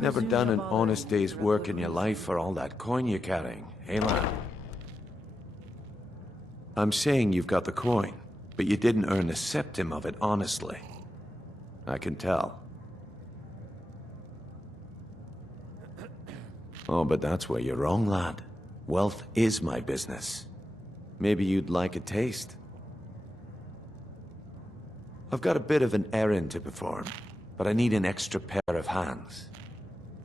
Never done an honest day's work in your life for all that coin you're carrying, eh, lad? I'm saying you've got the coin, but you didn't earn a septim of it honestly. I can tell. Oh, but that's where you're wrong, lad. Wealth is my business. Maybe you'd like a taste. I've got a bit of an errand to perform, but I need an extra pair of hands.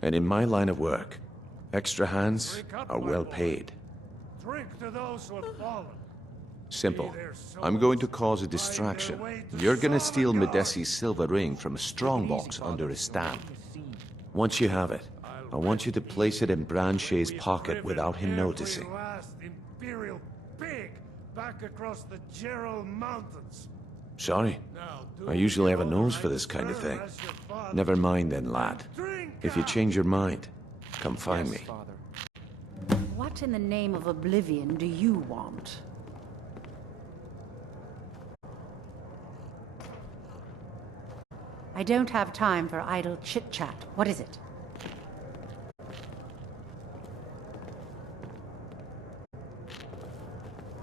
And in my line of work, extra hands are well paid. Drink to those who have fallen. Simple. I'm going to cause a distraction. You're gonna steal Medesi's silver ring from a strongbox under his stamp. Once you have it, I want you to place it in Branche's pocket without him noticing. Last imperial pig back across the Gerald Mountains. Sorry. I usually have a nose for this kind of thing. Never mind then, lad. If you change your mind, come find me. What in the name of oblivion do you want? I don't have time for idle chit-chat. What is it?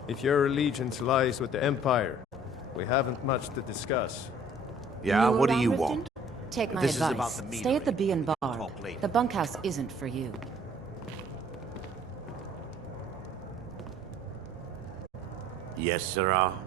If your allegiance lies with the Empire, we haven't much to discuss. Yeah, what do you want? Take my This is about advice. the Stay at the Bee and Bar. Talk later. The bunkhouse isn't for you. Yes, sirrah.